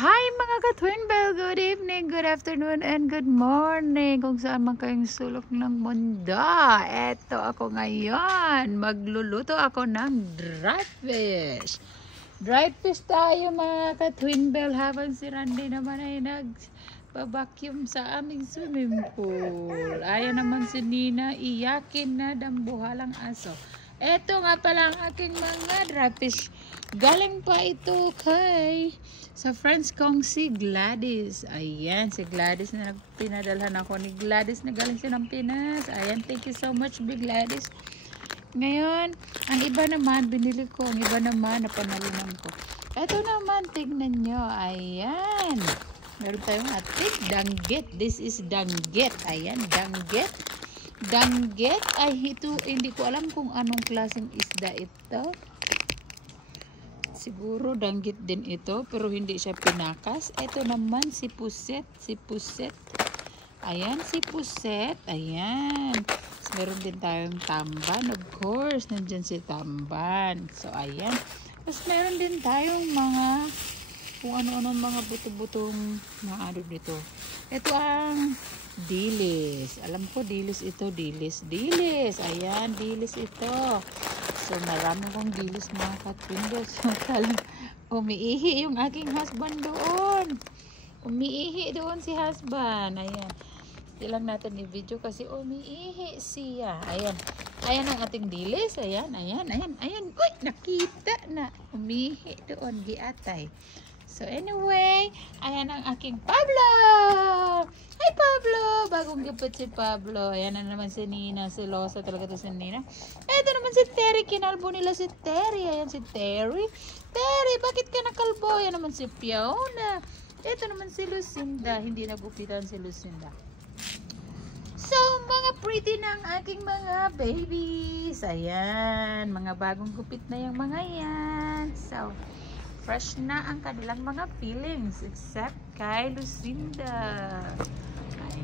Hi mga ka-Twin Bell! Good evening, good afternoon, and good morning kung saan man kayong sulok ng mundo. Eto ako ngayon. Magluluto ako ng dried fish. Dried fish tayo mga ka-Twin Bell habang si Randy naman ay nagpa-vacuum sa aming swimming pool. Ayan naman si Nina, iyakin na dambuhalang aso. Eto nga pala ang aking mga dried fish. Galing pa ito sa friends kong si Gladys. Ayan, si Gladys na pinadalhan ako ni Gladys na galing siya ng Pinas. Ayan, thank you so much, Big Gladys. Ngayon, ang iba naman, binili ko. Ang iba naman, napanalunan ko. Ito naman, tignan nyo. Ayan. Meron tayong ating danggit. This is danggit. Ayan, danggit. Danggit ay ito, hindi ko alam kung anong klaseng isda ito. Siguro danggit din ito, pero hindi siya pinakas. Ito naman si puset, si puset. Ayan, si puset. Ayan. Meron din tayong tamban, of course. Nandiyan si tamban. So, ayan. Tapos meron din tayong mga, kung ano-ano mga buto-butong maano dito. Ito ang dilis. Alam ko, dilis ito. Dilis. Dilis. Ayan, dilis ito. So, marami kong dilis mga ka-Twin. So, umiihi yung aking husband doon. Umiihi doon si husband. Ayan. Ilang natin i-video kasi umiihi siya. Ayan. Ayan ang ating dilis. Ayan, ayan, ayan, ayan. Uy, nakita na. Umiihi doon. Giatay. So, anyway, ayan ang aking Pablo. Hi, Pablo. Bagong gipit si Pablo. Ayan na naman si Nina. Silosa talaga to si Nina. Ito naman si Terry. Kinalbo nila si Terry. Ayan si Terry. Terry, bakit ka nakalbo? Ayan naman si Fiona. Ito naman si Lucinda. Hindi nagupitan si Lucinda. So, mga pretty ng aking mga babies. Ayan. Mga bagong gupit na yung mga yan. So, fresh na ang kanilang mga feelings except kay Lucinda.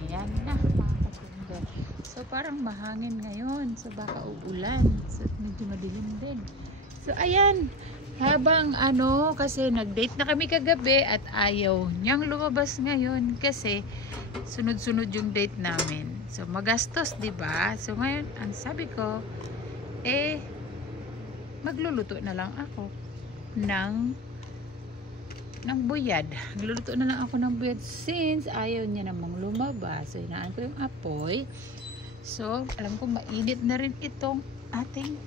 Ayan na mga kapatid. So parang mahangin ngayon. So baka uulan. So medyo madilim din. So ayan. Habang kasi nag-date na kami kagabi at ayaw niyang lumabas ngayon kasi sunod-sunod yung date namin. So magastos, 'di ba? So ngayon, ang sabi ko magluluto na lang ako ng buyad. Nagluluto na lang ako ng buyad since ayaw niya namang lumabas. So, inaan ko yung apoy. So, alam ko mainit na rin itong ating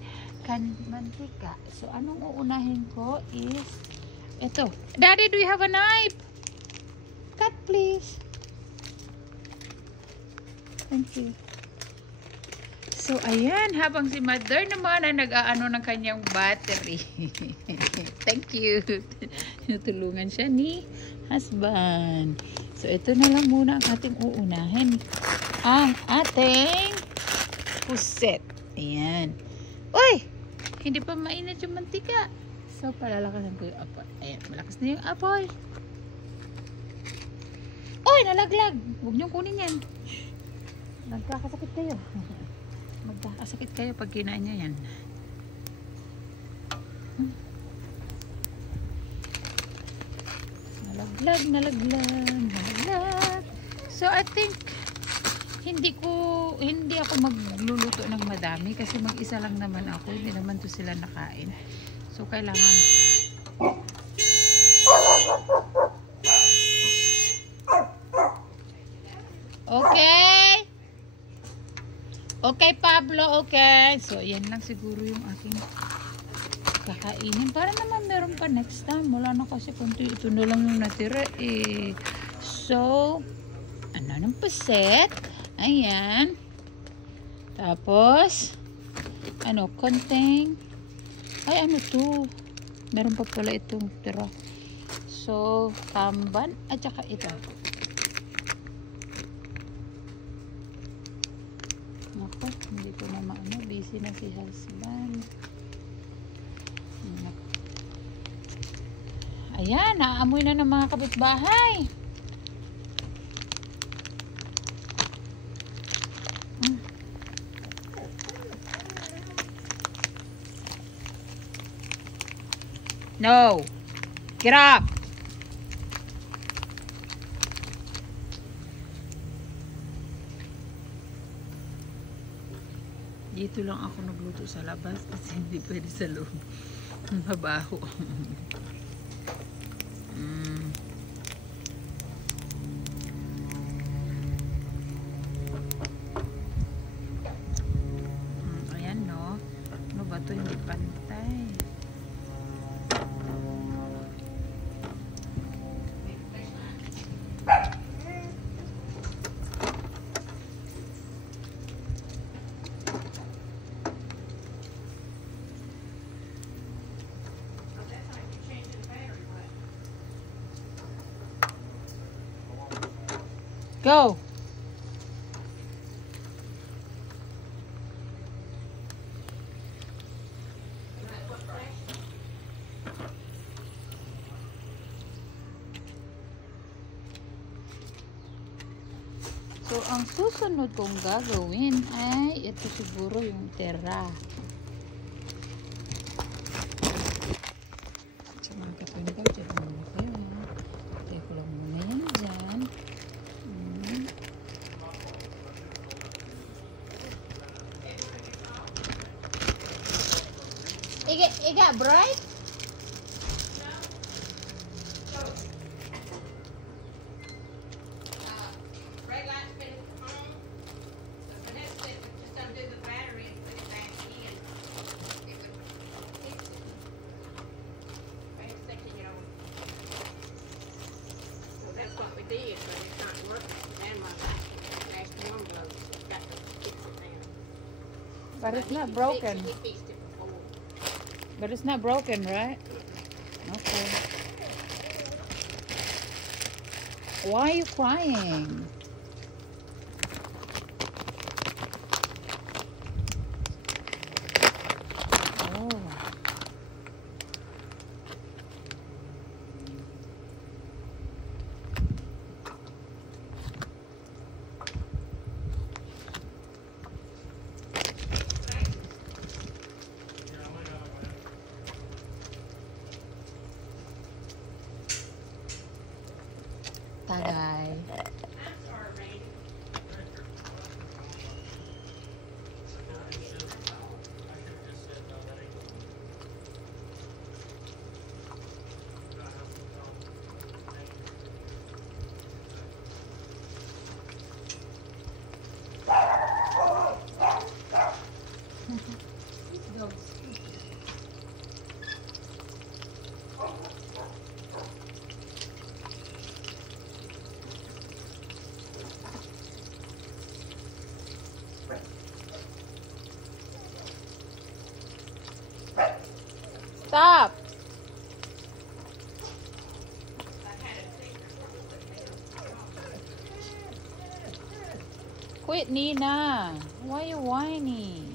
mantika. So, anong uunahin ko is ito. Daddy, do you have a knife? Cut, please. Thank you. So, ayan, habang si mother naman ay nag-aano ng kanyang battery. Thank you. Tulungan siya ni husband. So, ito na lang muna ang ating uunahin. Ang ating puset. Ayan. Uy! Hindi pa mainit yung mantika. So, palalakasan ko yung apoy. Ayan, malakas na yung apoy. Uy! Nalaglag! Huwag niyong kunin yan. Nagkakasakit kayo. Magkakasakit kayo pag kinain nyo yan. Nalaglag, nalaglag. So, I think hindi ako magluluto ng madami kasi mag-isa lang naman ako. Hindi naman to sila nakain. So, kailangan okay. Okay, Pablo, okay. So, yan lang siguro yung aking kakainin. Para naman meron pa next time. Wala na kasi kunti. Ito na lang yung natira eh. So, ng puset. Ayan. Tapos, konting. Ay, to? Meron pa pala itong tira. So, tamban at saka ito. Ako, hindi ko na maano. Busy na si husband. Ayan, naamoy na ng mga kapitbahay. No. Get up. Dito lang ako nagluto sa labas kasi hindi pwede sa loob. Mabaho. Ayan no. Ano ba ito? Hindi pantay. Go! So, ang susunod kong gagawin ay ito siguro yung tera. So, mga kapinagaw, check muna kayo. Check ko lang muna yan dyan. It got bright? But it's not broken. But it's not broken, right? Okay. Why are you crying? Oh. Tagay. Stop! Quit, Nina. Why are you whining?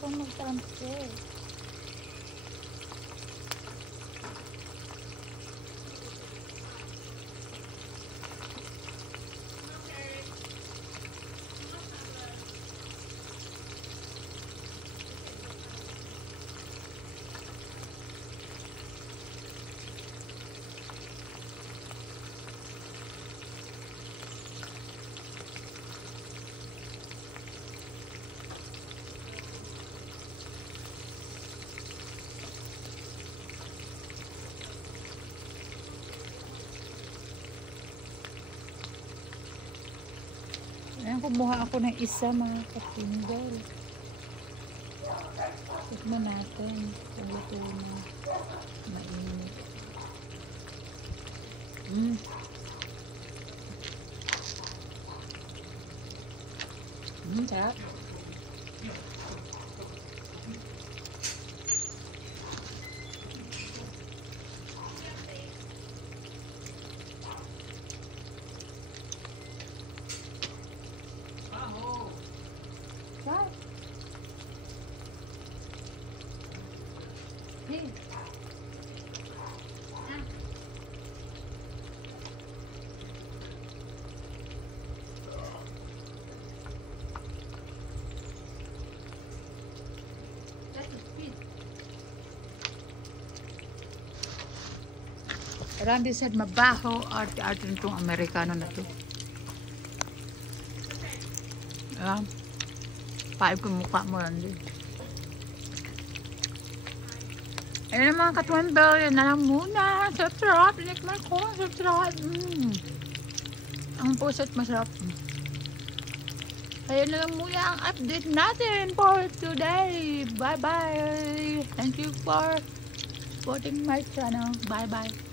Ikaw mag-transfer. kumuha ako ng isa mga kapinggol. Tignan natin kung luto na. Mainit. Sarap. Sarap. Hey. Randy said mabaho arte-arte nitong Amerikano na to. Ayan. Paib ko mukha mo, Randy. Ayan mga katwembel, yan na lang muna. Sarap-sarap. Likman ko. Sarap-sarap. Ang puset masarap. Ayan na lang muna ang update natin for today. Bye-bye. Thank you for supporting my channel. Bye-bye.